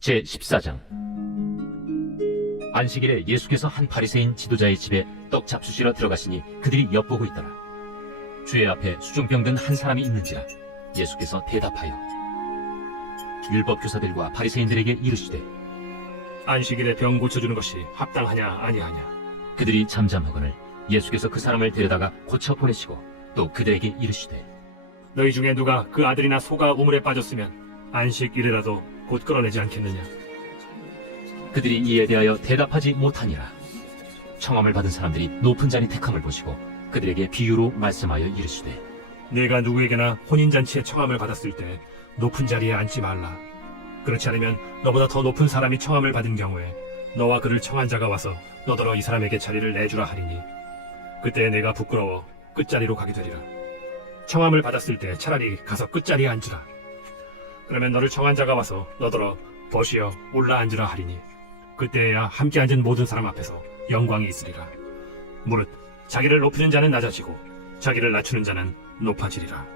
제14장. 안식일에 예수께서 한 바리새인 지도자의 집에 떡 잡수시러 들어가시니 그들이 엿보고 있더라. 주의 앞에 수종병 든 한 사람이 있는지라. 예수께서 대답하여 율법 교사들과 바리새인들에게 이르시되 안식일에 병 고쳐주는 것이 합당하냐 아니하냐. 그들이 잠잠하거늘 예수께서 그 사람을 데려다가 고쳐 보내시고 또 그들에게 이르시되 너희 중에 누가 그 아들이나 소가 우물에 빠졌으면 안식일에라도 곧 끌어내지 않겠느냐. 그들이 이에 대하여 대답하지 못하니라. 청함을 받은 사람들이 높은 자리 택함을 보시고 그들에게 비유로 말씀하여 이르시되 네가 누구에게나 혼인잔치에 청함을 받았을 때 높은 자리에 앉지 말라. 그렇지 않으면 너보다 더 높은 사람이 청함을 받은 경우에 너와 그를 청한 자가 와서 너더러 이 사람에게 자리를 내주라 하리니 그때 내가 부끄러워 끝자리로 가게 되리라. 청함을 받았을 때 차라리 가서 끝자리에 앉으라. 그러면 너를 청한 자가 와서 너더러 벗이여 올라 앉으라 하리니 그때야 함께 앉은 모든 사람 앞에서 영광이 있으리라. 무릇 자기를 높이는 자는 낮아지고 자기를 낮추는 자는 높아지리라.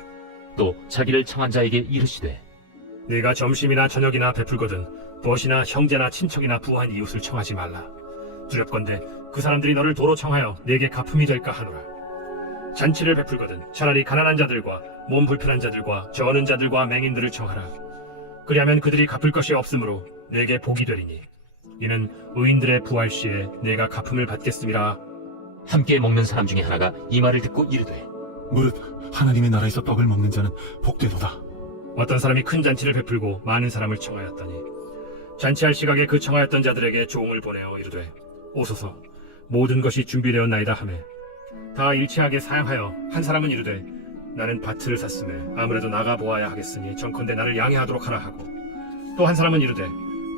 또 자기를 청한 자에게 이르시되 네가 점심이나 저녁이나 베풀거든 벗이나 형제나 친척이나 부한 이웃을 청하지 말라. 두렵건대 그 사람들이 너를 도로 청하여 네게 갚음이 될까 하노라. 잔치를 베풀거든 차라리 가난한 자들과 몸 불편한 자들과 저어는 자들과 맹인들을 청하라. 그리하면 그들이 갚을 것이 없으므로 네게 복이 되리니 이는 의인들의 부활 시에 네가 갚음을 받겠음이라. 함께 먹는 사람 중에 하나가 이 말을 듣고 이르되 무릇 하나님의 나라에서 떡을 먹는 자는 복되도다. 어떤 사람이 큰 잔치를 베풀고 많은 사람을 청하였더니 잔치할 시각에 그 청하였던 자들에게 종을 보내어 이르되 오소서 모든 것이 준비되었나이다 하매 다 일치하게 사양하여 한 사람은 이르되 나는 밭을 샀음에 아무래도 나가 보아야 하겠으니 정컨대 나를 양해하도록 하라 하고 또 한 사람은 이르되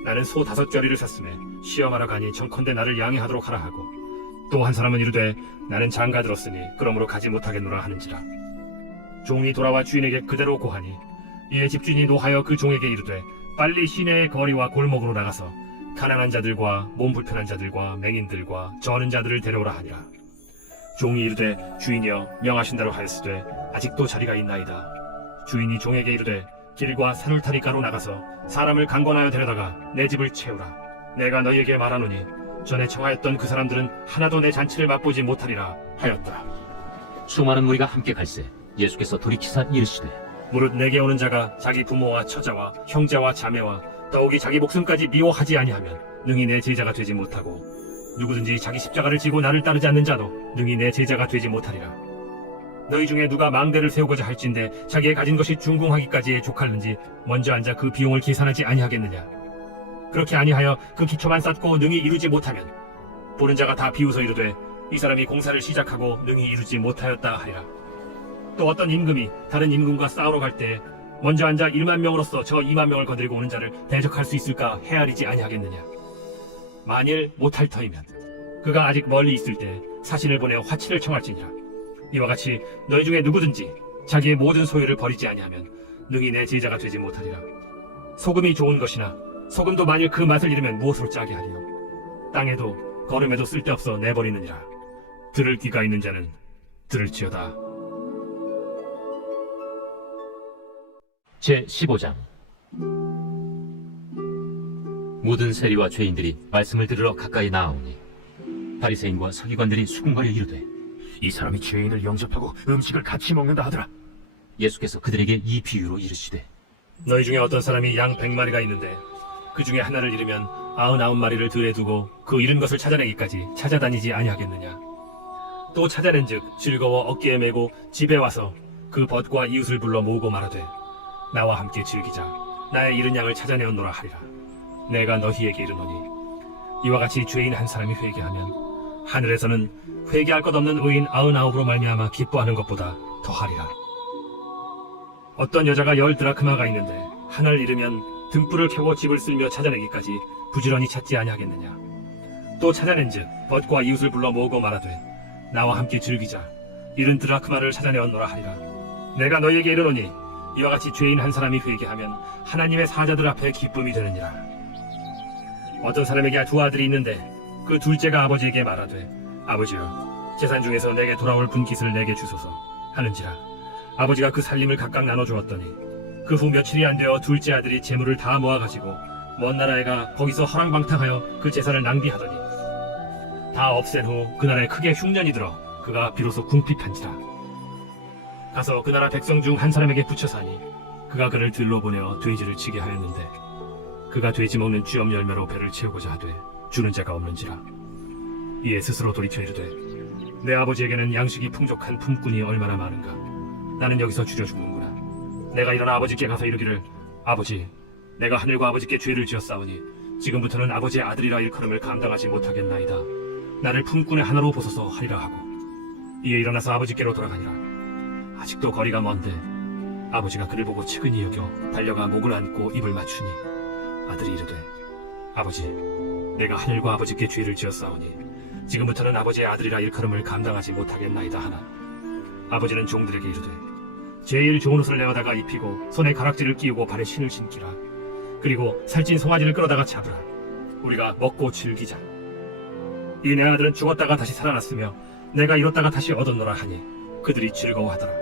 나는 소 5겨리를 샀음에 시험하러 가니 정컨대 나를 양해하도록 하라 하고 또 한 사람은 이르되 나는 장가 들었으니 그러므로 가지 못하겠노라 하는지라. 종이 돌아와 주인에게 그대로 고하니 이에 집주인이 노하여 그 종에게 이르되 빨리 시내의 거리와 골목으로 나가서 가난한 자들과 몸 불편한 자들과 맹인들과 저는 자들을 데려오라 하니라. 종이 이르되 주인이여 명하신 대로 하였으되 아직도 자리가 있나이다. 주인이 종에게 이르되 길과 산울타리가로 나가서 사람을 강권하여 데려다가 내 집을 채우라. 내가 너희에게 말하노니 전에 청하였던 그 사람들은 하나도 내 잔치를 맛보지 못하리라 하였다. 수많은 무리가 함께 갈새 예수께서 돌이키사 이르시되 무릇 내게 오는 자가 자기 부모와 처자와 형제와 자매와 더욱이 자기 목숨까지 미워하지 아니하면 능히 내 제자가 되지 못하고 누구든지 자기 십자가를 지고 나를 따르지 않는 자도 능히 내 제자가 되지 못하리라. 너희 중에 누가 망대를 세우고자 할진대 자기의 가진 것이 중궁하기까지에 족할는지 먼저 앉아 그 비용을 계산하지 아니하겠느냐. 그렇게 아니하여 그 기초만 쌓고 능히 이루지 못하면 보는 자가 다 비웃어 이르되 이 사람이 공사를 시작하고 능히 이루지 못하였다 하리라. 또 어떤 임금이 다른 임금과 싸우러 갈 때 먼저 앉아 1만 명으로서 저 2만 명을 거느리고 오는 자를 대적할 수 있을까 헤아리지 아니하겠느냐. 만일 못할 터이면 그가 아직 멀리 있을 때 사신을 보내어 화치를 청할지니라. 이와 같이 너희 중에 누구든지 자기의 모든 소유를 버리지 아니하면 능히 내 제자가 되지 못하리라. 소금이 좋은 것이나 소금도 만일 그 맛을 잃으면 무엇으로 짜게 하리요. 땅에도 거름에도 쓸데없어 내버리느니라. 들을 귀가 있는 자는 들을지어다. 제15장. 모든 세리와 죄인들이 말씀을 들으러 가까이 나아오니 바리새인과 서기관들이 수군거려 이르되 이 사람이 죄인을 영접하고 음식을 같이 먹는다 하더라. 예수께서 그들에게 이 비유로 이르시되 너희 중에 어떤 사람이 양 100마리가 있는데 그 중에 하나를 잃으면 99마리를 들에 두고 그 잃은 것을 찾아내기까지 찾아다니지 아니하겠느냐. 또 찾아낸즉 즐거워 어깨에 메고 집에 와서 그 벗과 이웃을 불러 모으고 말하되 나와 함께 즐기자. 나의 잃은 양을 찾아내었노라 하리라. 내가 너희에게 이르노니 이와 같이 죄인 한 사람이 회개하면 하늘에서는 회개할 것 없는 의인 99으로 말미암아 기뻐하는 것보다 더하리라. 어떤 여자가 10드라크마가 있는데 하나를 잃으면 등불을 켜고 집을 쓸며 찾아내기까지 부지런히 찾지 아니하겠느냐. 또 찾아낸즉 벗과 이웃을 불러 모으고 말하되 나와 함께 즐기자. 잃은 드라크마를 찾아내었노라 하리라. 내가 너희에게 이르노니 이와 같이 죄인 한 사람이 회개하면 하나님의 사자들 앞에 기쁨이 되느니라. 어떤 사람에게 2 아들이 있는데 그 둘째가 아버지에게 말하되 아버지여 재산 중에서 내게 돌아올 분깃을 내게 주소서 하는지라. 아버지가 그 살림을 각각 나눠주었더니 그 후 며칠이 안 되어 둘째 아들이 재물을 다 모아가지고 먼 나라에 가 거기서 허랑방탕하여 그 제사를 낭비하더니 다 없앤 후 그 나라에 크게 흉년이 들어 그가 비로소 궁핍한지라. 가서 그 나라 백성 중 한 사람에게 붙여사니 그가 그를 들로 보내어 돼지를 치게 하였는데 그가 돼지 먹는 쥐엄 열매로 배를 채우고자 하되 주는 자가 없는지라. 이에 스스로 돌이켜 이르되 내 아버지에게는 양식이 풍족한 품꾼이 얼마나 많은가. 나는 여기서 줄여 죽는구나. 내가 일어나 아버지께 가서 이르기를 아버지, 내가 하늘과 아버지께 죄를 지었사오니 지금부터는 아버지의 아들이라 일컬음을 감당하지 못하겠나이다. 나를 품꾼의 하나로 보소서 하리라 하고 이에 일어나서 아버지께로 돌아가니라. 아직도 거리가 먼데 아버지가 그를 보고 측은히 여겨 달려가 목을 안고 입을 맞추니 아들이 이르되 아버지, 내가 하늘과 아버지께 죄를 지었사오니 지금부터는 아버지의 아들이라 일컬음을 감당하지 못하겠나이다 하나 아버지는 종들에게 이르되 제일 좋은 옷을 내어다가 입히고 손에 가락지를 끼우고 발에 신을 신기라. 그리고 살찐 송아지를 끌어다가 잡으라. 우리가 먹고 즐기자. 이 내 아들은 죽었다가 다시 살아났으며 내가 잃었다가 다시 얻었노라 하니 그들이 즐거워하더라.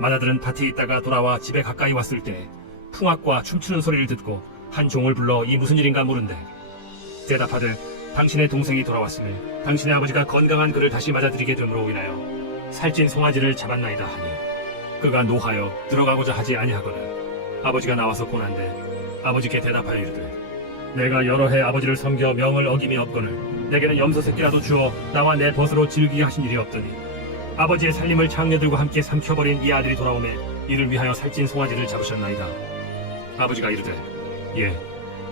맏아들은 밭에 있다가 돌아와 집에 가까이 왔을 때 풍악과 춤추는 소리를 듣고 한 종을 불러 이 무슨 일인가 물은데 대답하되 당신의 동생이 돌아왔음에 당신의 아버지가 건강한 그를 다시 맞아들이게 됨으로 인하여 살찐 송아지를 잡았나이다 하니 그가 노하여 들어가고자 하지 아니하거늘 아버지가 나와서 고난데 아버지께 대답하여 이르되 내가 여러 해 아버지를 섬겨 명을 어김이 없거늘 내게는 염소 새끼라도 주어 나와 내 벗으로 즐기게 하신 일이 없더니 아버지의 살림을 장녀들과 함께 삼켜버린 이 아들이 돌아오매 이를 위하여 살찐 송아지를 잡으셨나이다. 아버지가 이르되 예,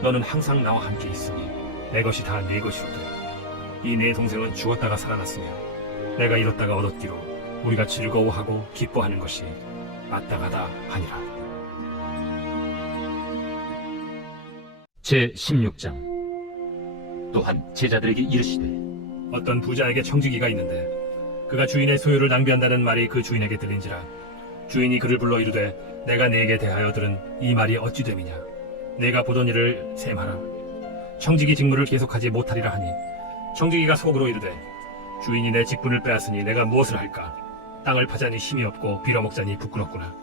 너는 항상 나와 함께 있으니 내 것이 다 네 것이로되 이 내 동생은 죽었다가 살아났으며 내가 잃었다가 얻었기로 우리가 즐거워하고 기뻐하는 것이 마땅하다 하니라. 제16장. 또한 제자들에게 이르시되 어떤 부자에게 청지기가 있는데 그가 주인의 소유를 낭비한다는 말이 그 주인에게 들린지라. 주인이 그를 불러 이르되 내가 네게 대하여 들은 이 말이 어찌 됨이냐. 내가 보던 일을 셈하라. 청지기 직무를 계속하지 못하리라 하니 청지기가 속으로 이르되 주인이 내 직분을 빼앗으니 내가 무엇을 할까. 땅을 파자니 힘이 없고 빌어먹자니 부끄럽구나.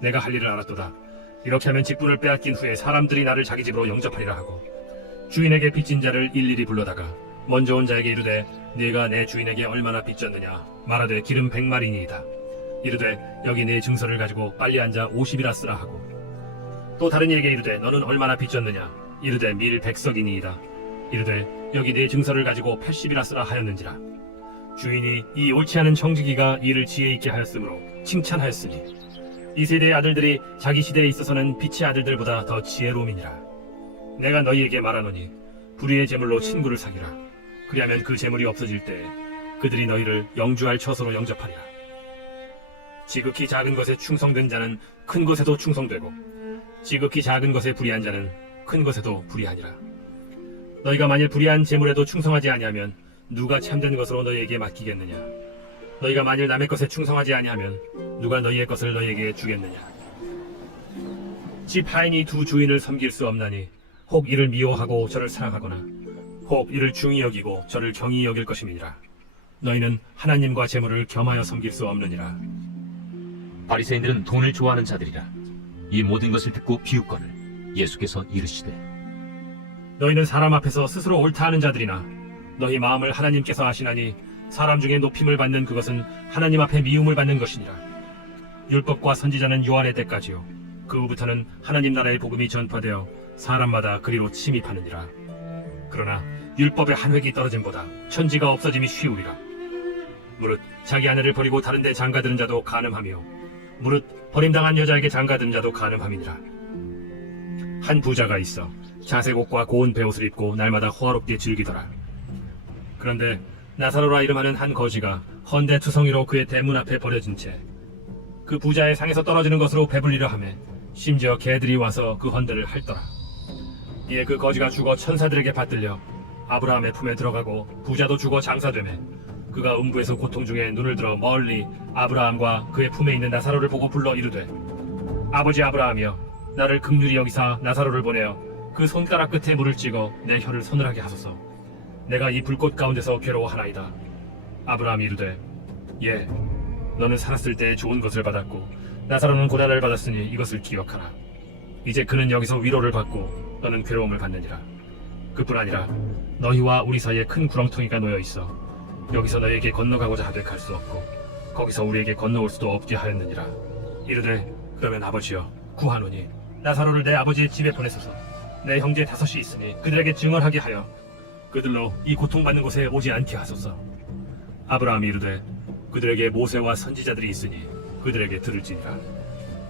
내가 할 일을 알았도다. 이렇게 하면 직분을 빼앗긴 후에 사람들이 나를 자기 집으로 영접하리라 하고 주인에게 빚진 자를 일일이 불러다가 먼저 온 자에게 이르되 네가 내 주인에게 얼마나 빚졌느냐. 말하되 기름 100마리니이다. 이르되 여기 네 증서를 가지고 빨리 앉아 50이라 쓰라 하고 또 다른 이에게 이르되 너는 얼마나 빚졌느냐. 이르되 밀 100석이니이다. 이르되 여기 네 증서를 가지고 80이라 쓰라 하였는지라. 주인이 이 옳지 않은 청지기가 이를 지혜 있게 하였으므로 칭찬하였으니 이 세대의 아들들이 자기 시대에 있어서는 빛의 아들들보다 더 지혜로움이니라. 내가 너희에게 말하노니 불의의 제물로 친구를 사귀라. 그리하면 그 제물이 없어질 때 그들이 너희를 영주할 처소로 영접하리라. 지극히 작은 것에 충성된 자는 큰 것에도 충성되고 지극히 작은 것에 불의한 자는 큰 것에도 불의하니라. 너희가 만일 불의한 제물에도 충성하지 아니하면 누가 참된 것으로 너희에게 맡기겠느냐. 너희가 만일 남의 것에 충성하지 아니하면 누가 너희의 것을 너희에게 주겠느냐. 집 하인이 두 주인을 섬길 수 없나니 혹 이를 미워하고 저를 사랑하거나 혹 이를 중히 여기고 저를 경히 여길 것임이니라. 너희는 하나님과 재물을 겸하여 섬길 수 없느니라. 바리새인들은 돈을 좋아하는 자들이라. 이 모든 것을 듣고 비웃거늘 예수께서 이르시되 너희는 사람 앞에서 스스로 옳다 하는 자들이나 너희 마음을 하나님께서 아시나니 사람 중에 높임을 받는 그것은 하나님 앞에 미움을 받는 것이니라. 율법과 선지자는 요한의 때까지요 그 후부터는 하나님 나라의 복음이 전파되어 사람마다 그리로 침입하느니라. 그러나 율법의 한 획이 떨어짐보다 천지가 없어짐이 쉬우리라. 무릇 자기 아내를 버리고 다른 데 장가드는 자도 간음하며 무릇 버림당한 여자에게 장가드는 자도 간음함이니라. 한 부자가 있어 자색 옷과 고운 베옷을 입고 날마다 호화롭게 즐기더라. 그런데 나사로라 이름하는 한 거지가 헌데 투성이로 그의 대문 앞에 버려진 채 그 부자의 상에서 떨어지는 것으로 배불리려 하매 심지어 개들이 와서 그 헌데를 핥더라. 이에 그 거지가 죽어 천사들에게 받들려 아브라함의 품에 들어가고 부자도 죽어 장사되매 그가 음부에서 고통 중에 눈을 들어 멀리 아브라함과 그의 품에 있는 나사로를 보고 불러 이르되 아버지 아브라함이여 나를 긍휼히 여기사 나사로를 보내어 그 손가락 끝에 물을 찍어 내 혀를 서늘하게 하소서. 내가 이 불꽃 가운데서 괴로워하나이다. 아브라함이 이르되 예, 너는 살았을 때 좋은 것을 받았고 나사로는 고난을 받았으니 이것을 기억하라. 이제 그는 여기서 위로를 받고 너는 괴로움을 받느니라. 그뿐 아니라 너희와 우리 사이에 큰 구렁텅이가 놓여 있어 여기서 너희에게 건너가고자 하되 갈 수 없고 거기서 우리에게 건너올 수도 없게 하였느니라. 이르되 그러면 아버지여 구하노니 나사로를 내 아버지의 집에 보내소서. 내 형제 5이 있으니 그들에게 증언하게 하여 그들로 이 고통받는 곳에 오지 않게 하소서. 아브라함이 이르되 그들에게 모세와 선지자들이 있으니 그들에게 들을지니라.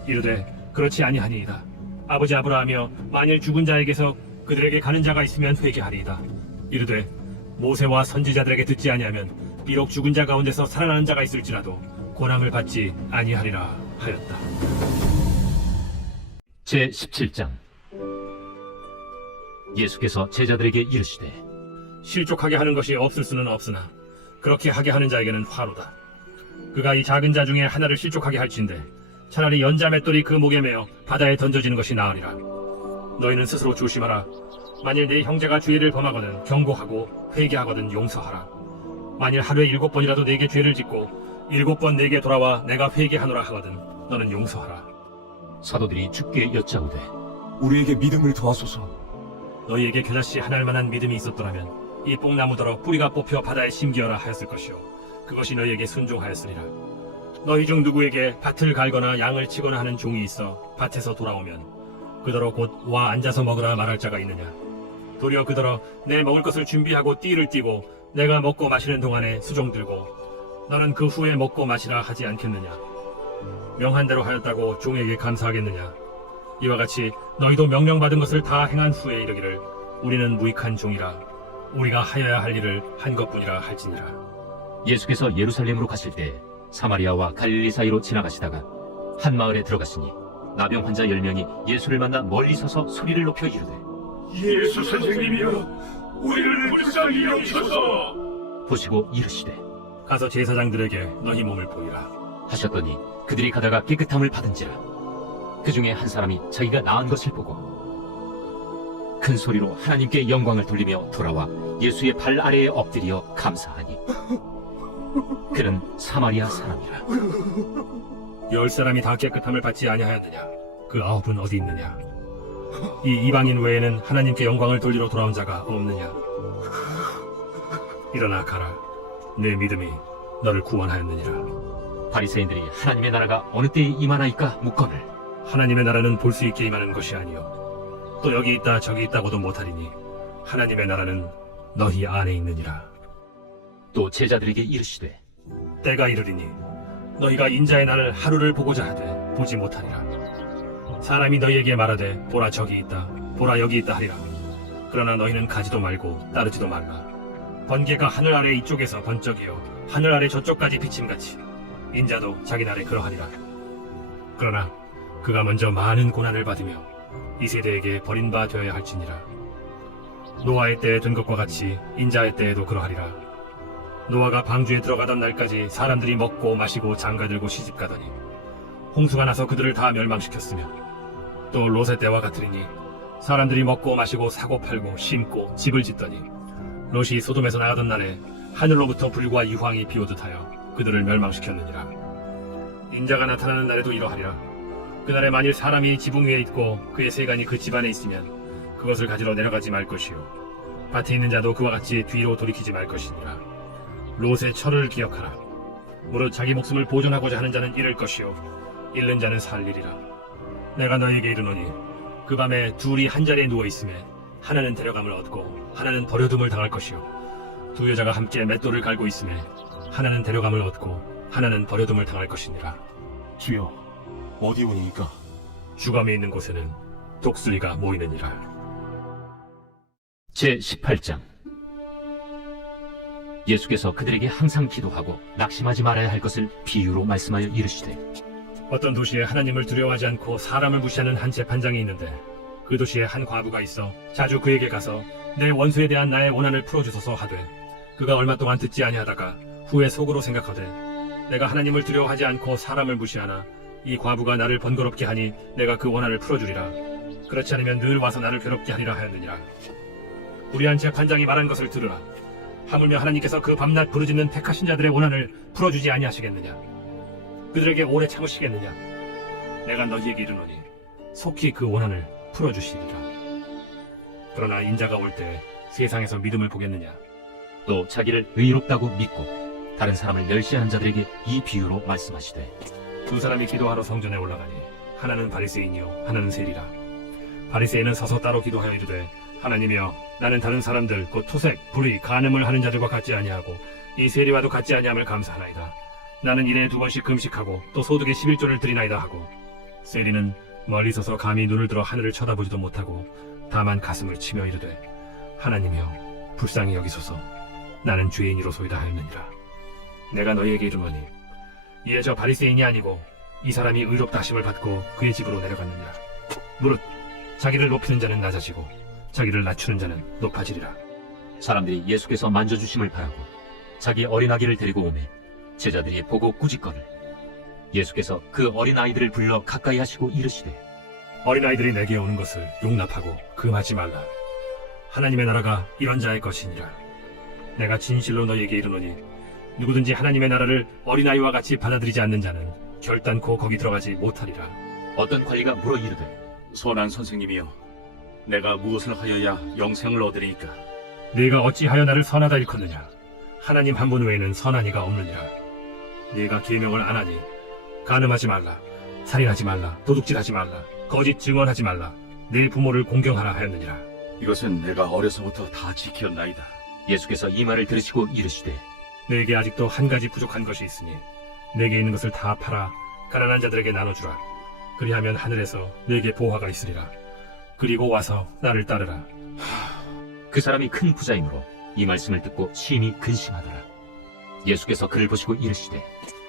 이르되 그렇지 아니하니이다. 아버지 아브라함이여 만일 죽은 자에게서 그들에게 가는 자가 있으면 회개하리이다. 이르되 모세와 선지자들에게 듣지 아니하면 비록 죽은 자 가운데서 살아나는 자가 있을지라도 권함을 받지 아니하리라 하였다. 제 17장. 예수께서 제자들에게 이르시되 실족하게 하는 것이 없을 수는 없으나 그렇게 하게 하는 자에게는 화로다. 그가 이 작은 자 중에 하나를 실족하게 할진대 차라리 연자 맷돌이 그 목에 매어 바다에 던져지는 것이 나으리라. 너희는 스스로 조심하라. 만일 네 형제가 죄를 범하거든 경고하고 회개하거든 용서하라. 만일 하루에 7번이라도 네게 죄를 짓고 7번 네게 돌아와 내가 회개하노라 하거든 너는 용서하라. 사도들이 주께 여짜오되 우리에게 믿음을 더하소서. 너희에게 겨자씨 하나일 만한 믿음이 있었더라면 이 뽕나무더러 뿌리가 뽑혀 바다에 심기어라 하였을 것이요 그것이 너희에게 순종하였으리라. 너희 중 누구에게 밭을 갈거나 양을 치거나 하는 종이 있어 밭에서 돌아오면 그더러 곧 와 앉아서 먹으라 말할 자가 있느냐. 도리어 그더러 내 먹을 것을 준비하고 띠를 띠고 내가 먹고 마시는 동안에 수종 들고 너는 그 후에 먹고 마시라 하지 않겠느냐. 명한 대로 하였다고 종에게 감사하겠느냐. 이와 같이 너희도 명령받은 것을 다 행한 후에 이르기를 우리는 무익한 종이라 우리가 하여야 할 일을 한 것뿐이라 할지니라. 예수께서 예루살렘으로 가실 때 사마리아와 갈릴리 사이로 지나가시다가 한 마을에 들어가시니 나병 환자 10명이 예수를 만나 멀리 서서 소리를 높여 이르되 예수 선생님이여 우리를 불쌍히 여기소서. 보시고 이르시되 가서 제사장들에게 너희 몸을 보이라 하셨더니 그들이 가다가 깨끗함을 받은지라. 그 중에 한 사람이 자기가 나은 것을 보고 큰 소리로 하나님께 영광을 돌리며 돌아와 예수의 발 아래에 엎드려 감사하니 그는 사마리아 사람이라. 10사람이 다 깨끗함을 받지 아니하였느냐. 그 9은 어디 있느냐. 이 이방인 외에는 하나님께 영광을 돌리러 돌아온 자가 없느냐. 일어나 가라. 내 믿음이 너를 구원하였느니라. 바리새인들이 하나님의 나라가 어느 때에 임하나이까 묻거늘 하나님의 나라는 볼 수 있게 임하는 것이 아니요 또 여기 있다 저기 있다고도 못하리니 하나님의 나라는 너희 안에 있느니라. 또 제자들에게 이르시되 때가 이르리니 너희가 인자의 날을 하루를 보고자 하되 보지 못하리라. 사람이 너희에게 말하되 보라 저기 있다 보라 여기 있다 하리라. 그러나 너희는 가지도 말고 따르지도 말라. 번개가 하늘 아래 이쪽에서 번쩍이요 하늘 아래 저쪽까지 비침같이 인자도 자기 날에 그러하리라. 그러나 그가 먼저 많은 고난을 받으며 이 세대에게 버린 바 되어야 할지니라. 노아의 때에 된 것과 같이 인자의 때에도 그러하리라. 노아가 방주에 들어가던 날까지 사람들이 먹고 마시고 장가들고 시집가더니 홍수가 나서 그들을 다 멸망시켰으며 또 롯의 때와 같으리니 사람들이 먹고 마시고 사고 팔고 심고 집을 짓더니 롯이 소돔에서 나가던 날에 하늘로부터 불과 유황이 비오듯 하여 그들을 멸망시켰느니라. 인자가 나타나는 날에도 이러하리라. 그날에 만일 사람이 지붕 위에 있고 그의 세간이 그 집안에 있으면 그것을 가지러 내려가지 말 것이요 밭에 있는 자도 그와 같이 뒤로 돌이키지 말 것이니라. 롯의 철을 기억하라. 무릇 자기 목숨을 보존하고자 하는 자는 잃을 것이요 잃는 자는 살리리라. 내가 너희에게 이르노니 그 밤에 둘이 한 자리에 누워 있음에 하나는 데려감을 얻고 하나는 버려둠을 당할 것이요 두 여자가 함께 맷돌을 갈고 있음에 하나는 데려감을 얻고 하나는 버려둠을 당할 것이니라. 주여, 어디 오니까? 주검이 있는 곳에는 독수리가 모이느니라. 제 18장. 예수께서 그들에게 항상 기도하고 낙심하지 말아야 할 것을 비유로 말씀하여 이르시되 어떤 도시에 하나님을 두려워하지 않고 사람을 무시하는 한 재판장이 있는데 그 도시에 한 과부가 있어 자주 그에게 가서 내 원수에 대한 나의 원한을 풀어주소서 하되 그가 얼마 동안 듣지 아니하다가 후에 속으로 생각하되 내가 하나님을 두려워하지 않고 사람을 무시하나 이 과부가 나를 번거롭게 하니 내가 그 원한을 풀어주리라. 그렇지 않으면 늘 와서 나를 괴롭게 하리라 하였느니라. 불의한 재판장이 말한 것을 들으라. 하물며 하나님께서 그 밤낮 부르짖는 택하신 자들의 원한을 풀어주지 아니하시겠느냐. 그들에게 오래 참으시겠느냐. 내가 너희에게 이르노니 속히 그 원한을 풀어주시리라. 그러나 인자가 올 때 세상에서 믿음을 보겠느냐? 또 자기를 의롭다고 믿고 다른 사람을 멸시하는 자들에게 이 비유로 말씀하시되 두 사람이 기도하러 성전에 올라가니 하나는 바리새인이요 하나는 세리라. 바리새인은 서서 따로 기도하여 이르되 하나님이여 나는 다른 사람들 곧 토색, 불의, 간음을 하는 자들과 같지 아니하고 이 세리와도 같지 아니함을 감사하나이다. 나는 일에 2번씩 금식하고 또 소득의 11조를 드리나이다 하고 세리는 멀리 서서 감히 눈을 들어 하늘을 쳐다보지도 못하고 다만 가슴을 치며 이르되 하나님이여 불쌍히 여기소서 나는 죄인이로소이다 하였느니라. 내가 너희에게 이르노니 이에 저 바리새인이 아니고 이 사람이 의롭다 하심을 받고 그의 집으로 내려갔느니라. 무릇 자기를 높이는 자는 낮아지고 자기를 낮추는 자는 높아지리라. 사람들이 예수께서 만져주심을 바라고 자기 어린아기를 데리고 오매 제자들이 보고 꾸짖거늘 예수께서 그 어린아이들을 불러 가까이 하시고 이르시되 어린아이들이 내게 오는 것을 용납하고 금하지 말라. 하나님의 나라가 이런 자의 것이니라. 내가 진실로 너희에게 이르노니 누구든지 하나님의 나라를 어린아이와 같이 받아들이지 않는 자는 결단코 거기 들어가지 못하리라. 어떤 관리가 물어 이르되 선한 선생님이여, 내가 무엇을 하여야 영생을 얻으리이까? 네가 어찌하여 나를 선하다 일컫느냐? 하나님 한 분 외에는 선한 이가 없느니라. 네가 계명을 안 하니 간음하지 말라, 살인하지 말라, 도둑질하지 말라, 거짓 증언하지 말라, 내 부모를 공경하라 하였느니라. 이것은 내가 어려서부터 다 지켰나이다. 예수께서 이 말을 들으시고 이르시되 내게 아직도 한 가지 부족한 것이 있으니 내게 있는 것을 다 팔아 가난한 자들에게 나눠주라. 그리하면 하늘에서 내게 보화가 있으리라. 그리고 와서 나를 따르라. 그 사람이 큰 부자이므로 이 말씀을 듣고 심히 근심하더라. 예수께서 그를 보시고 이르시되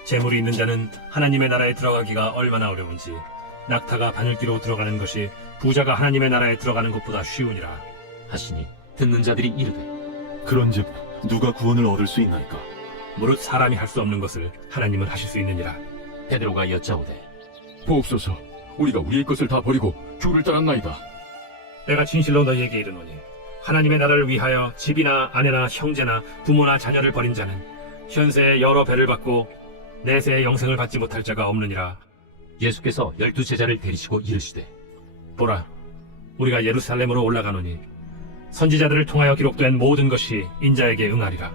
재물이 있는 자는 하나님의 나라에 들어가기가 얼마나 어려운지 낙타가 바늘기로 들어가는 것이 부자가 하나님의 나라에 들어가는 것보다 쉬우니라 하시니 듣는 자들이 이르되 그런즉 누가 구원을 얻을 수 있나이까? 무릇 사람이 할 수 없는 것을 하나님은 하실 수 있느니라. 베드로가 여짜오되 보옵소서, 우리가 우리의 것을 다 버리고 주를 따랐나이다. 내가 진실로 너희에게 이르노니 하나님의 나라를 위하여 집이나 아내나 형제나 부모나 자녀를 버린 자는 현세에 여러 배를 받고 내세에 영생을 받지 못할 자가 없느니라. 예수께서 12 제자를 데리시고 이르시되 보라, 우리가 예루살렘으로 올라가노니 선지자들을 통하여 기록된 모든 것이 인자에게 응하리라.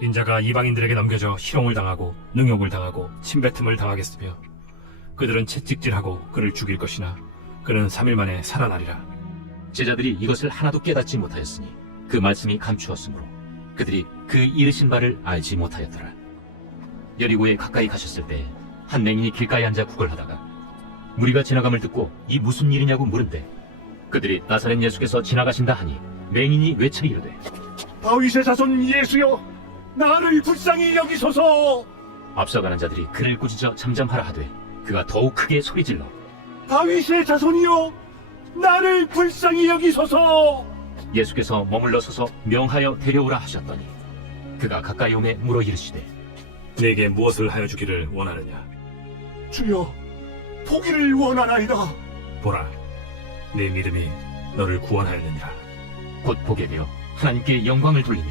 인자가 이방인들에게 넘겨져 희롱을 당하고 능욕을 당하고 침뱉음을 당하겠으며 그들은 채찍질하고 그를 죽일 것이나 그는 3일 만에 살아나리라. 제자들이 이것을 하나도 깨닫지 못하였으니 그 말씀이 감추었으므로 그들이 그 이르신 바를 알지 못하였더라. 여리고에 가까이 가셨을 때 한 맹인이 길가에 앉아 구걸하다가 무리가 지나감을 듣고 이 무슨 일이냐고 물은데 그들이 나사렛 예수께서 지나가신다 하니 맹인이 외쳐 이르되 다윗의 자손 예수여, 나를 불쌍히 여기소서. 앞서가는 자들이 그를 꾸짖어 잠잠하라 하되 그가 더욱 크게 소리질러 다윗의 자손이여, 나를 불쌍히 여기소서. 예수께서 머물러 서서 명하여 데려오라 하셨더니 그가 가까이 오매 물어 이르시되 내게 무엇을 하여 주기를 원하느냐? 주여, 보기를 원하나이다. 보라, 내 믿음이 너를 구원하였느니라. 곧 보게 되어 하나님께 영광을 돌리며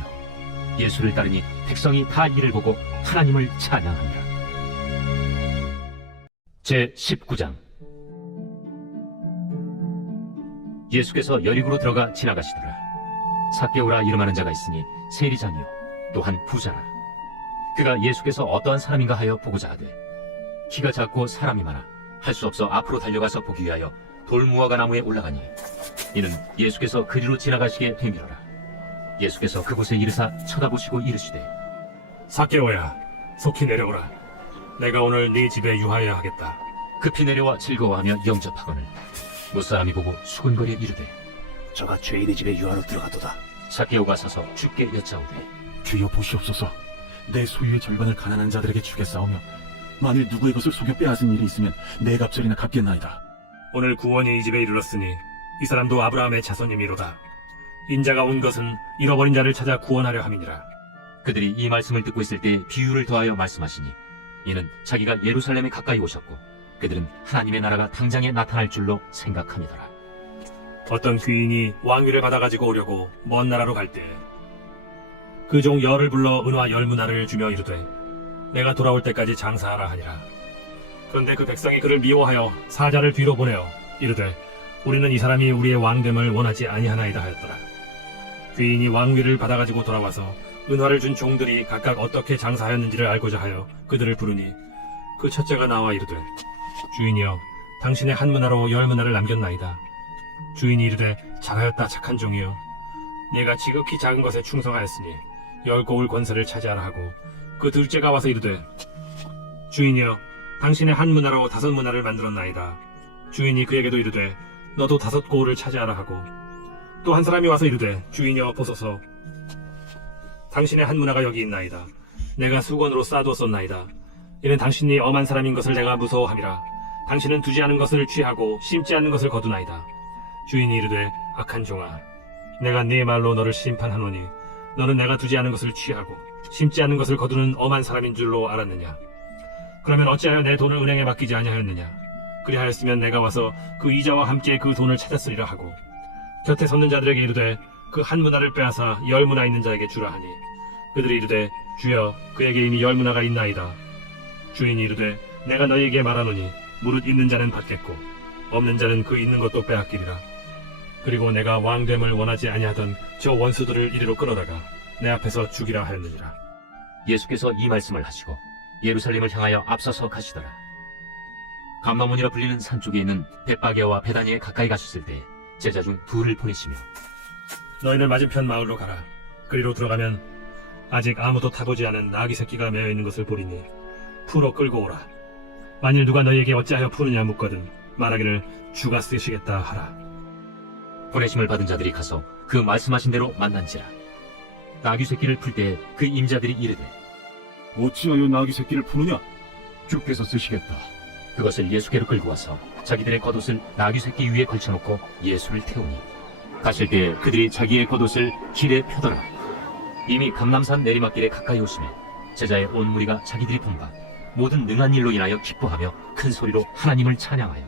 예수를 따르니 백성이 다 이를 보고 하나님을 찬양하니라. 제 19장. 예수께서 여리고로 들어가 지나가시더라. 삭개오라 이름하는 자가 있으니 세리장이요 또한 부자라. 그가 예수께서 어떠한 사람인가 하여 보고자 하되 키가 작고 사람이 많아 할 수 없어 앞으로 달려가서 보기 위하여 돌무화과 나무에 올라가니 이는 예수께서 그리로 지나가시게 되밀어라. 예수께서 그곳에 이르사 쳐다보시고 이르시되 삭개오야, 속히 내려오라. 내가 오늘 네 집에 유하여야 하겠다. 급히 내려와 즐거워하며 영접하거늘 무사람이 보고 수근거려 이르되 저가 죄인의 집에 유하로 들어가도다. 삭개오가 서서 주께 여짜오되 주여 보시옵소서. 내 소유의 절반을 가난한 자들에게 주겠사오며 만일 누구의 것을 속여 빼앗은 일이 있으면 네 갑절이나 갚겠나이다. 오늘 구원이 이 집에 이르렀으니 이 사람도 아브라함의 자손님이로다. 인자가 온 것은 잃어버린 자를 찾아 구원하려 함이니라. 그들이 이 말씀을 듣고 있을 때 비유를 더하여 말씀하시니 이는 자기가 예루살렘에 가까이 오셨고 그들은 하나님의 나라가 당장에 나타날 줄로 생각함이더라. 어떤 귀인이 왕위를 받아가지고 오려고 먼 나라로 갈 때 그 종 열을 불러 은화 10문화를 주며 이르되 내가 돌아올 때까지 장사하라 하니라. 그런데 그 백성이 그를 미워하여 사자를 뒤로 보내어 이르되 우리는 이 사람이 우리의 왕됨을 원하지 아니하나이다 하였더라. 귀인이 왕위를 받아가지고 돌아와서 은화를 준 종들이 각각 어떻게 장사하였는지를 알고자 하여 그들을 부르니 그 첫째가 나와 이르되 주인이여 당신의 한 문화로 10문화를 남겼나이다. 주인이 이르되 잘하였다 착한 종이여 내가 지극히 작은 것에 충성하였으니 10고울 권세를 차지하라 하고 그 둘째가 와서 이르되 주인이여 당신의 한 문화로 5문화를 만들었나이다. 주인이 그에게도 이르되 너도 5고울을 차지하라 하고 또 한 사람이 와서 이르되 주인이여 보소서 당신의 한 문화가 여기 있나이다. 내가 수건으로 쌓아두었었나이다. 이는 당신이 엄한 사람인 것을 내가 무서워함이라. 당신은 두지 않은 것을 취하고 심지 않는 것을 거두나이다. 주인이 이르되 악한 종아 내가 네 말로 너를 심판하노니 너는 내가 두지 않은 것을 취하고 심지 않은 것을 거두는 엄한 사람인 줄로 알았느냐. 그러면 어찌하여 내 돈을 은행에 맡기지 아니하였느냐. 그리하였으면 내가 와서 그 이자와 함께 그 돈을 찾았으리라 하고 곁에 섰는 자들에게 이르되 그 한 문화를 빼앗아 10문화 있는 자에게 주라 하니 그들이 이르되 주여 그에게 이미 10문화가 있나이다. 주인이 이르되 내가 너희에게 말하노니 무릇 있는 자는 받겠고 없는 자는 그 있는 것도 빼앗기리라. 그리고 내가 왕됨을 원하지 아니하던 저 원수들을 이리로 끌어다가 내 앞에서 죽이라 하였느니라. 예수께서 이 말씀을 하시고 예루살렘을 향하여 앞서서 가시더라. 감마몬이라 불리는 산 쪽에 있는 벳바게와 베다니에 가까이 가셨을 때 제자 중 둘을 보내시며 너희는 맞은편 마을로 가라. 그리로 들어가면 아직 아무도 타보지 않은 나귀 새끼가 매어 있는 것을 보리니 풀어 끌고 오라. 만일 누가 너희에게 어찌하여 푸느냐 묻거든 말하기를 주가 쓰시겠다 하라. 보내심을 받은 자들이 가서 그 말씀하신 대로 만난지라. 나귀 새끼를 풀 때 그 임자들이 이르되 어찌하여 나귀 새끼를 푸느냐? 주께서 쓰시겠다. 그것을 예수께로 끌고 와서 자기들의 겉옷을 나귀 새끼 위에 걸쳐놓고 예수를 태우니 가실 때 그들이 자기의 겉옷을 길에 펴더라. 이미 감람산 내리막길에 가까이 오시매 제자의 온 무리가 자기들이 본 바 모든 능한 일로 인하여 기뻐하며 큰 소리로 하나님을 찬양하여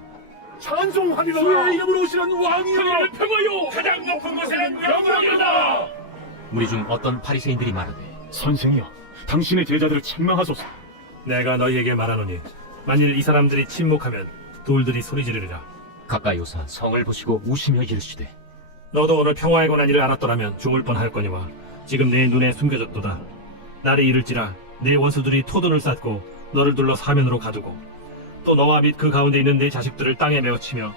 찬송하리라. 주의 이름으로 오시는 왕이여. 평화요 가장 높은 곳에는 영광이다. 우리 중 어떤 바리새인들이 말하되 선생이여, 당신의 제자들을 책망하소서. 내가 너희에게 말하노니 만일 이 사람들이 침묵하면 돌들이 소리 지르리라. 가까이 오사 성을 보시고 우시며 이르시되 너도 오늘 평화에 관한 일을 알았더라면 죽을 뻔하였거니와 지금 내 눈에 숨겨졌도다. 날이 이를지라 네 원수들이 토돈을 쌓고 너를 둘러 사면으로 가두고 또 너와 및 그 가운데 있는 네 자식들을 땅에 메어치며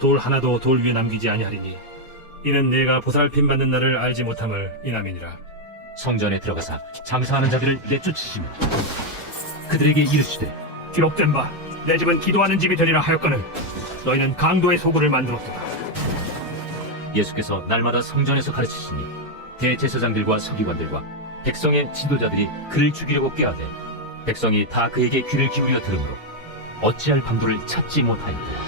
돌 하나도 돌 위에 남기지 아니하리니 이는 네가 보살핌 받는 날을 알지 못함을 인함이니라. 성전에 들어가사 장사하는 자들을 내쫓으시며 그들에게 이르시되 기록된 바 내 집은 기도하는 집이 되리라 하였거늘 너희는 강도의 소굴을 만들었도다. 예수께서 날마다 성전에서 가르치시니 대제사장들과 서기관들과 백성의 지도자들이 그를 죽이려고 꾀하되 백성이 다 그에게 귀를 기울여 들으므로 어찌할 방도를 찾지 못하였더라.